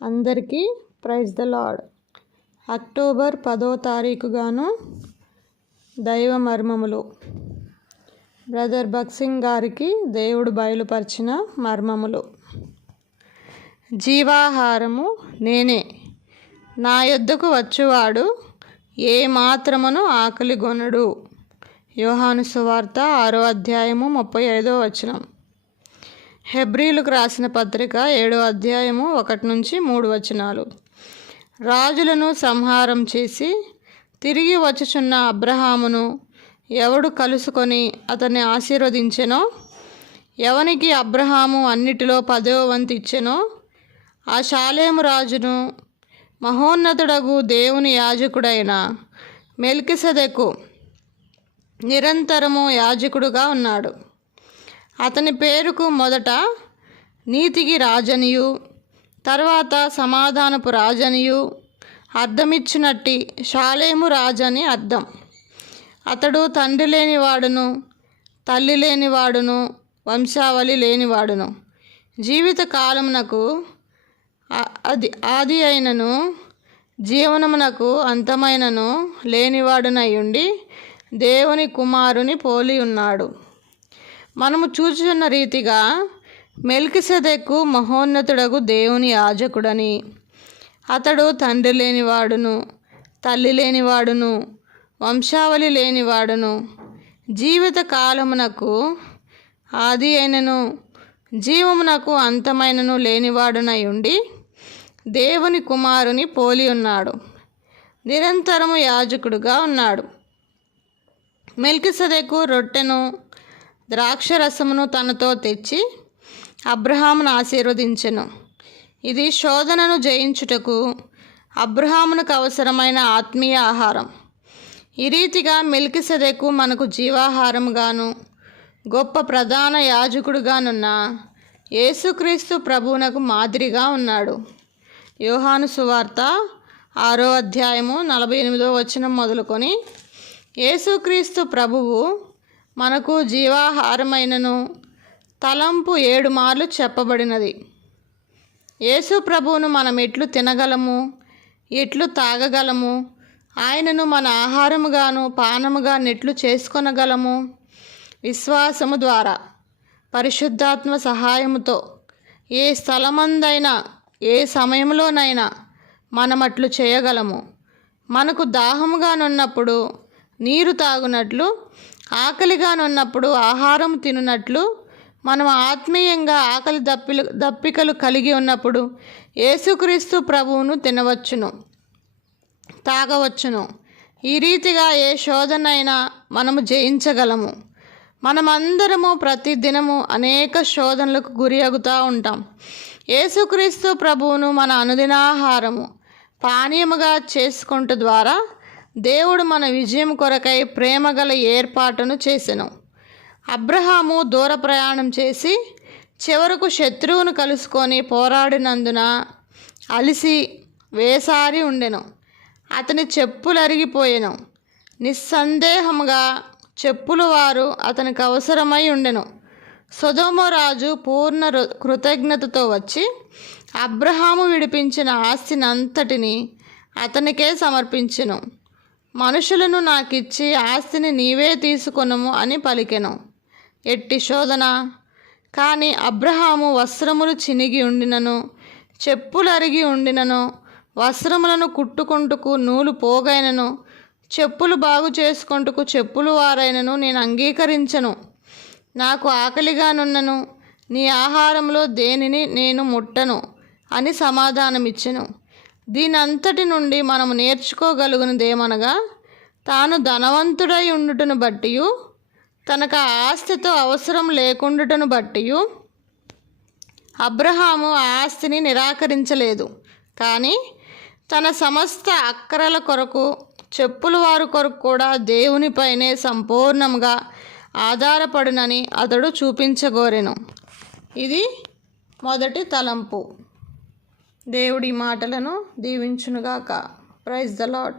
అందరికీ praise the lord October పదో తారీఖుగాను దైవ మర్మములు బ్రదర్ భక్సింగ్ గారికి దేవుడు బయలుపరిచిన మర్మములు. జీవాహారము నేనే. నా యొద్దకు వచ్చువాడు ఏ మాత్రమును ఆకలి గొనడు యోహాను సువార్త ఆరో అధ్యాయము ముప్పై ఐదో వచనం. హెబ్రిలకు రాసిన పత్రిక ఏడో అధ్యాయము ఒకటి నుంచి మూడు వచనాలు. రాజులను సంహారం చేసి తిరిగి వచ్చుచున్న అబ్రహామును ఎవడు కలుసుకొని అతన్ని ఆశీర్వదించెనో? ఎవనికి అబ్రహాము అన్నిటిలో పదవ వంతు ఇచ్చెనో? ఆ శాలేము రాజును మహోన్నతుడగు దేవుని యాజకుడైన మెల్కిసదెకు నిరంతరము యాజకుడుగా ఉన్నాడు. అతని పేరుకు మొదట నీతికి రాజనియు తర్వాత సమాధానపు రాజనియు అర్థమిచ్చినట్టి షాలేము రాజని అర్థం. అతడు తండ్రి లేనివాడును తల్లి లేనివాడును వంశావళి లేనివాడును. జీవిత కాలమునకు అది ఆది అయినను జీవనమునకు అంతమైనను లేనివాడునై ఉండి దేవుని కుమారుని పోలి ఉన్నాడు. మనము చూచున్న రీతిగా మెల్కిసెదెక్కు మహోన్నతుడగు దేవుని యాజకుడని. అతడు తండ్రి లేనివాడును తల్లి లేనివాడును వంశావళి లేనివాడును. జీవిత కాలమునకు ఆది అయినను జీవమునకు అంతమైనను లేనివాడునై ఉండి దేవుని కుమారుని పోలి ఉన్నాడు. నిరంతరము యాజకుడుగా ఉన్నాడు. మెల్కిసెదెకు రొట్టెను ద్రాక్షరసమును తనతో తెచ్చి అబ్రహామును ఆశీర్వదించెను. ఇది శోధనను జయించుటకు అబ్రహామునకు అవసరమైన ఆత్మీయ ఆహారం. ఈ రీతిగా మెల్కిసెదెకు మనకు జీవాహారంగాను గొప్ప ప్రధాన యాజకుడుగానున్న యేసుక్రీస్తు ప్రభువునకు మాదిరిగా ఉన్నాడు. యోహాను సువార్త ఆరో అధ్యాయము నలభై ఎనిమిదో వచనం మొదలుకొని యేసుక్రీస్తు ప్రభువు మనకు జీవాహారమైనను. తలంపు ఏడు మార్లు చెప్పబడినది. యేసు ప్రభువును మనం ఎట్లు తినగలము? ఎట్లు తాగగలము? ఆయనను మన ఆహారముగాను పానముగా నెట్లు చేసుకొనగలము? విశ్వాసము ద్వారా పరిశుద్ధాత్మ సహాయముతో ఏ స్థలమందైనా ఏ సమయంలోనైనా మనమట్లు చేయగలము. మనకు దాహముగానున్నప్పుడు నీరు తాగునట్లు ఆకలిగానున్నప్పుడు ఆహారం తినున్నట్లు మనం ఆత్మీయంగా ఆకలి దప్పిలు దప్పికలు కలిగి ఉన్నప్పుడు యేసుక్రీస్తు ప్రభువును తినవచ్చును తాగవచ్చును. ఈ రీతిగా ఏ శోధనైనా మనము జయించగలము. మనమందరము ప్రతిదినము అనేక శోధనలకు గురి అగుతూ ఉంటాం. యేసుక్రీస్తు ప్రభువును మన అనుదినాహారము పానీయముగా చేసుకుంట ద్వారా దేవుడు మన విజయం కొరకై ప్రేమగల ఏర్పాటును చేసెను. అబ్రహాము దూర ప్రయాణం చేసి చివరకు శత్రువును కలుసుకొని పోరాడినందున అలిసి వేసారి ఉండెను. అతని చెప్పులు అరిగిపోయెను నిస్సందేహంగా చెప్పులు వారు అతనికి అవసరమై ఉండెను. సుధోమరాజు పూర్ణ రు- కృతజ్ఞతతో వచ్చి అబ్రహాము విడిపించిన ఆస్తినంతటిని అతనికే సమర్పించెను. మనుషులను నాకిచ్చి ఆస్తిని నీవే తీసుకొనుము అని పలికెను. ఎట్టి శోధన? కానీ అబ్రహాము వస్త్రములు చినిగి ఉండినను చెప్పులు అరిగి ఉండినను వస్త్రములను కుట్టుకుంటుకు నూలు పోగైనను చెప్పులు బాగు చేసుకుంటుకు చెప్పులు వారైనను నేను అంగీకరించను. నాకు ఆకలిగానున్నను నీ ఆహారంలో దేనిని నేను ముట్టను అని సమాధానమిచ్చెను. దీనంతటి నుండి మనం నేర్చుకోగలుగునదేమనగా తాను ధనవంతుడై ఉండుటను బట్టి తనకు ఆ ఆస్తితో అవసరం లేకుండుటను బట్టి అబ్రహాము ఆ ఆస్తిని నిరాకరించలేదు. కానీ తన సమస్త అక్కరల కొరకు చెప్పుల వారి కొరకు కూడా దేవునిపైనే సంపూర్ణంగా ఆధారపడునని అతడు చూపించగోరెను. ఇది మొదటి తలంపు. దేవుడి మాటలను దీవించునుగాక. Praise the lord